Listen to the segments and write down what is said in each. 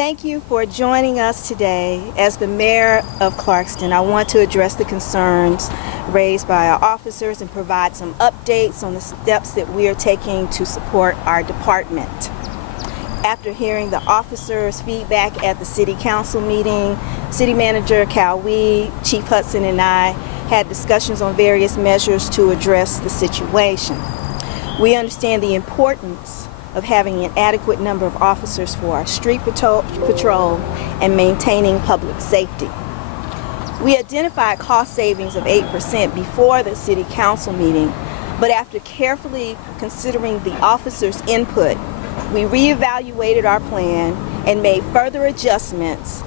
Thank you for joining us today. As the mayor of Clarkston, I want to address the concerns raised by our officers and provide some updates on the steps that we are taking to support our department. After hearing the officers' feedback at the City Council meeting, City Manager Cal Wee, Chief Hudson, and I had discussions on various measures to address the situation. We understand the importance of having an adequate number of officers for our street patrol and maintaining public safety. We identified cost savings of 8% before the City Council meeting, but after carefully considering the officers' input, we reevaluated our plan and made further adjustments.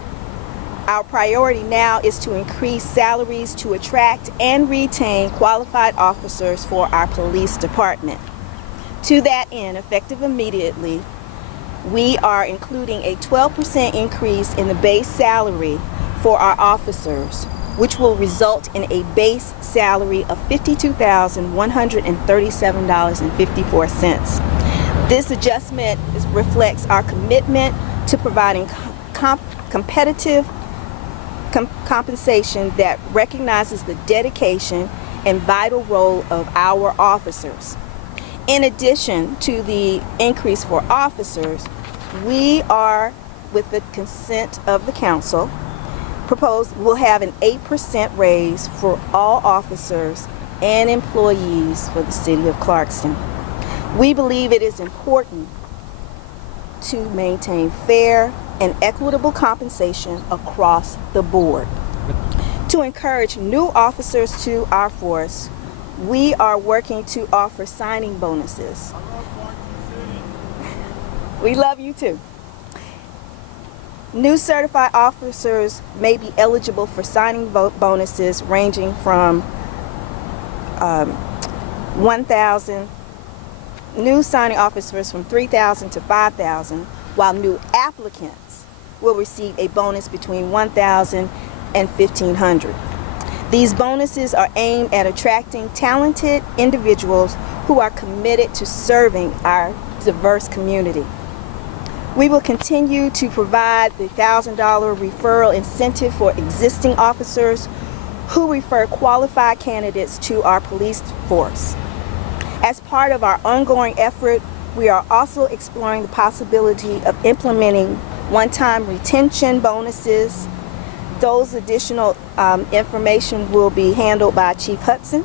Our priority now is to increase salaries to attract and retain qualified officers for our police department. To that end, effective immediately, we are including a 12% increase in the base salary for our officers, which will result in a base salary of $52,137.54. This adjustment reflects our commitment to providing competitive compensation that recognizes the dedication and vital role of our officers. In addition to the increase for officers, we are, with the consent of the council, we'll have an 8% raise for all officers and employees for the city of Clarkston. We believe it is important to maintain fair and equitable compensation across the board. To encourage new officers to our force, we are working to offer signing bonuses. We love you too. New certified officers may be eligible for signing bonuses ranging from $1,000, new signing officers from $3,000 to $5,000, while new applicants will receive a bonus between $1,000 and $1,500. These bonuses are aimed at attracting talented individuals who are committed to serving our diverse community. We will continue to provide the $1,000 referral incentive for existing officers who refer qualified candidates to our police force. As part of our ongoing effort, we are also exploring the possibility of implementing one-time retention bonuses. Those additional information will be handled by Chief Hudson,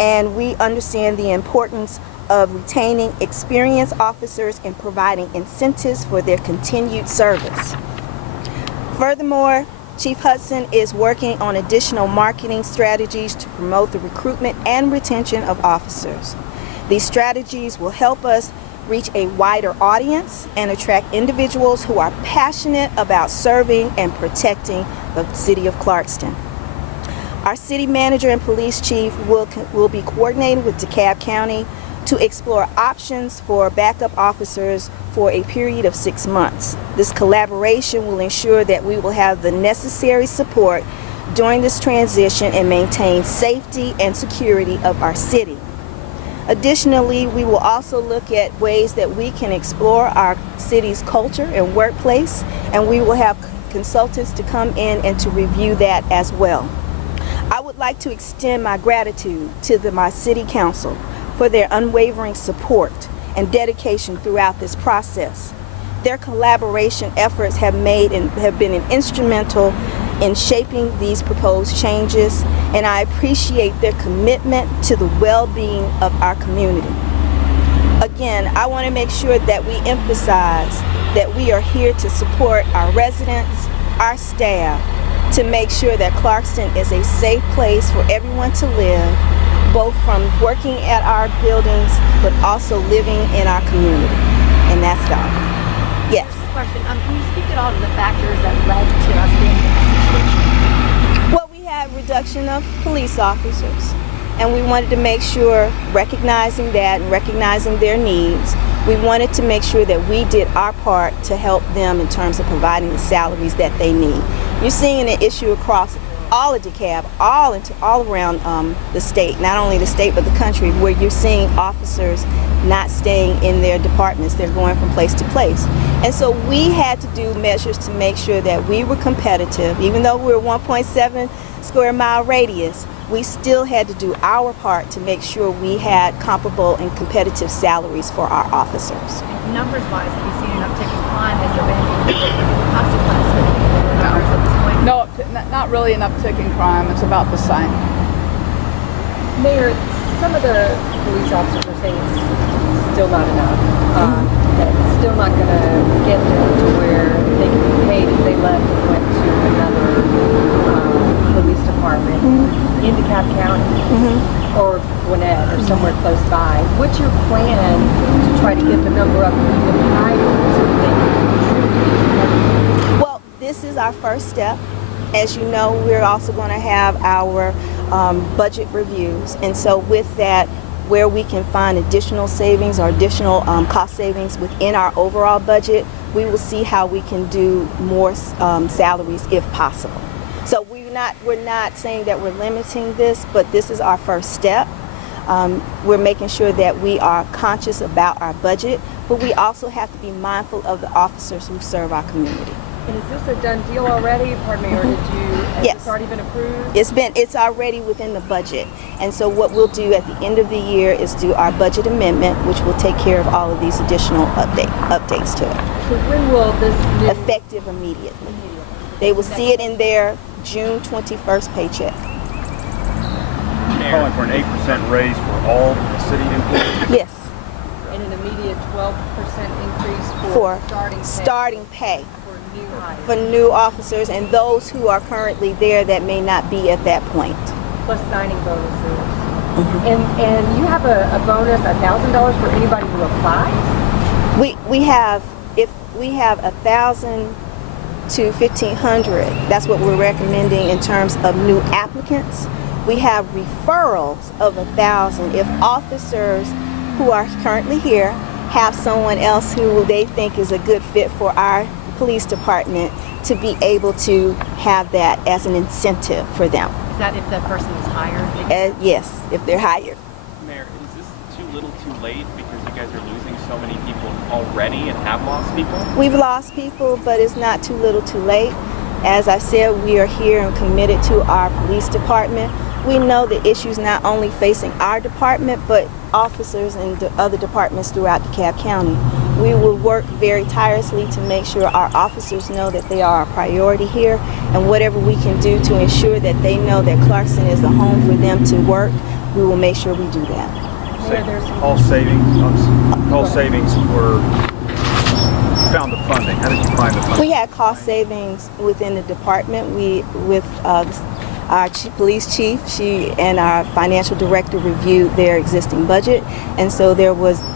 and we understand the importance of retaining experienced officers and providing incentives for their continued service. Furthermore, Chief Hudson is working on additional marketing strategies to promote the recruitment and retention of officers. These strategies will help us reach a wider audience and attract individuals who are passionate about serving and protecting the city of Clarkston. Our city manager and police chief will be coordinating with DeKalb County to explore options for backup officers for a period of 6 months. This collaboration will ensure that we will have the necessary support during this transition and maintain safety and security of our city. Additionally, we will also look at ways that we can explore our city's culture and workplace, and we will have consultants to come in and to review that as well. I would like to extend my gratitude to my city council for their unwavering support and dedication throughout this process. Their collaboration efforts have been instrumental in shaping these proposed changes, and I appreciate their commitment to the well-being of our community. Again, I want to make sure that we emphasize that we are here to support our residents, our staff, to make sure that Clarkston is a safe place for everyone to live, both from working at our buildings, but also living in our community. And that's all. Yes. Question. Can you speak at all to the factors that led to us being in this situation? Well, we had reduction of police officers, and we wanted to make sure, recognizing that and recognizing their needs, we wanted to make sure that we did our part to help them in terms of providing the salaries that they need. You're seeing an issue across all of DeKalb, all around the state, not only the state but the country, where you're seeing officers not staying in their departments. They're going from place to place. And so we had to do measures to make sure that we were competitive. Even though we're 1.7 square mile radius, we still had to do our part to make sure we had comparable and competitive salaries for our officers. Numbers-wise, have you seen an uptick in crime? Has there been any consequence for the numbers at this point? No, not really an uptick in crime. It's about the same. Mayor, some of the police officers are saying it's still not enough. That it's still not going to get them to where they can be paid if they left and went to another police department in DeKalb County or Gwinnett or somewhere close by. What's your plan to try to get the number up even higher so that they can contribute? Well, this is our first step. As you know, we're also going to have our budget reviews, and so with that, where we can find additional savings or additional cost savings within our overall budget, we will see how we can do more salaries if possible. So we're not saying that we're limiting this, but this is our first step. We're making sure that we are conscious about our budget, but we also have to be mindful of the officers who serve our community. And is this a done deal already? Pardon me, or has Yes. this already been approved? It's already within the budget. And so what we'll do at the end of the year is do our budget amendment, which will take care of all of these additional updates to it. So when will this new... Effective immediately. They will see it in their June 21st paycheck. Calling for an 8% raise for all city employees. Yes, And an immediate 12% increase for for starting pay for new hires, for new officers and those who are currently there that may not be at that point. plus signing bonuses. And you have a bonus, $1,000 for anybody who applies? We have, if we have 1,000 to 1,500, that's what we're recommending in terms of new applicants. We have referrals of 1,000 if officers who are currently here have someone else who they think is a good fit for our police department, to be able to have that as an incentive for them. Is that if that person is hired? Yes, if they're hired. Mayor, is this too little too late because you guys are losing so many people already and have lost people? We've lost people, but it's not too little too late. As I said, we are here and committed to our police department. We know the issues not only facing our department, but officers in the other departments throughout DeKalb County. We will work very tirelessly to make sure our officers know that they are a priority here, and whatever we can do to ensure that they know that Clarkston is a home for them to work, we will make sure we do that. Cost savings were found the funding. How did you find the funding? We had cost savings within the department. With our police chief, she and our financial director reviewed their existing budget, and so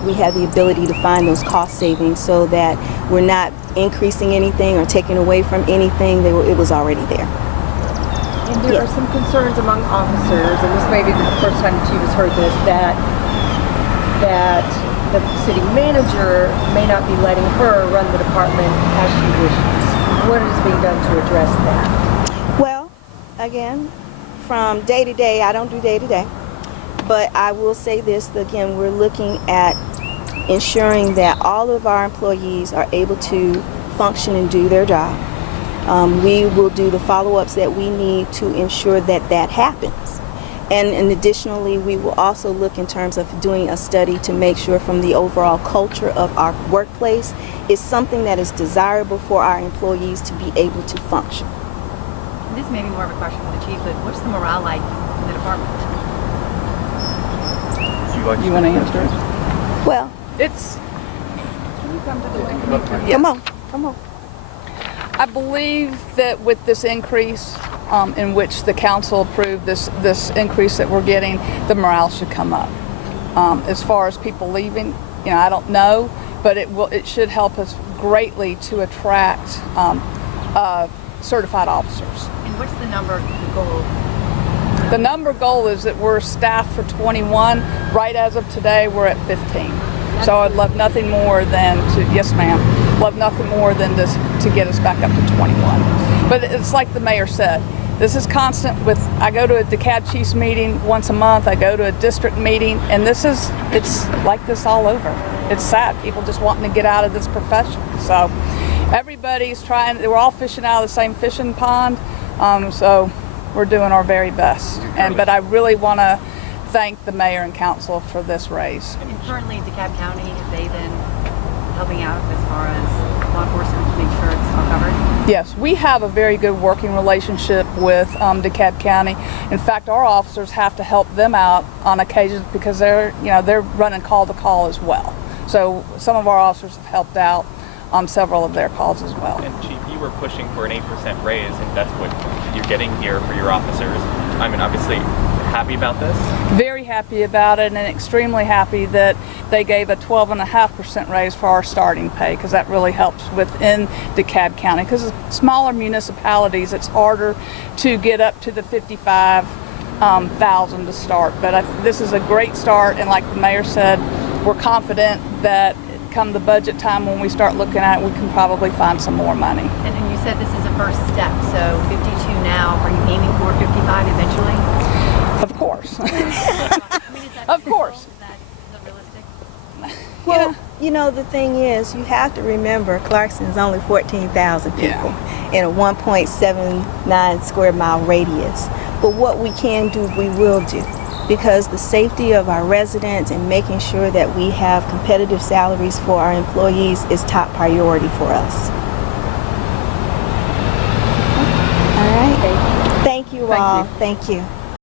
we had the ability to find those cost savings so that we're not increasing anything or taking away from anything. It was already there. And there are some concerns among officers, and this may be the first time that you've heard this, that the city manager may not be letting her run the department as she wishes. What is being done to address that? Well, again, from day to day, I don't do day to day, but I will say this, again, we're looking at ensuring that all of our employees are able to function and do their job. We will do the follow-ups that we need to ensure that that happens. And additionally, we will also look in terms of doing a study to make sure from the overall culture of our workplace is something that is desirable for our employees to be able to function. This may be more of a question for the chief, but what's the morale like in the department? You want to answer it? Well, It's. Can you come to the mic? come on. I believe that with this increase, in which the council approved this increase that we're getting, the morale should come up. As far as people leaving, I don't know, but it should help us greatly to attract certified officers. And what's the number goal? The number goal is that we're staffed for 21. Right as of today, we're at 15. So I'd love nothing more than yes ma'am, love nothing more than to get us back up to 21. But it's like the mayor said, This is constant with, I go to a DeKalb Chiefs meeting once a month, I go to a district meeting, and it's like this all over. It's sad, people just wanting to get out of this profession. So everybody's trying, we're all fishing out of the same fishing pond, so we're doing our very best. But I really want to thank the mayor and council for this raise. And currently, DeKalb County, have they been helping out as far as law enforcement to make sure it's all covered? Yes, we have a very good working relationship with DeKalb County. In fact, our officers have to help them out on occasions because they're running call to call as well. So some of our officers have helped out on several of their calls as well. And Chief, you were pushing for an 8% raise, and that's what you're getting here for your officers. I mean, obviously, happy about this? Very happy about it, and extremely happy that they gave a 12.5% raise for our starting pay, because that really helps within DeKalb County. Because smaller municipalities, it's harder to get up to the 55,000 to start. But this is a great start, and like the mayor said, we're confident that come the budget time when we start looking at it, we can probably find some more money. And then you said this is a first step, so 52 now. Are you aiming for 55 eventually? Of course. I mean, is that Of feasible? course. Is that realistic? Well, the thing is, you have to remember Clarkston is only 14,000 people in a 1.79 square mile radius. But what we can do, we will do, because the safety of our residents and making sure that we have competitive salaries for our employees is top priority for us. All right. Thank you all. Thank you.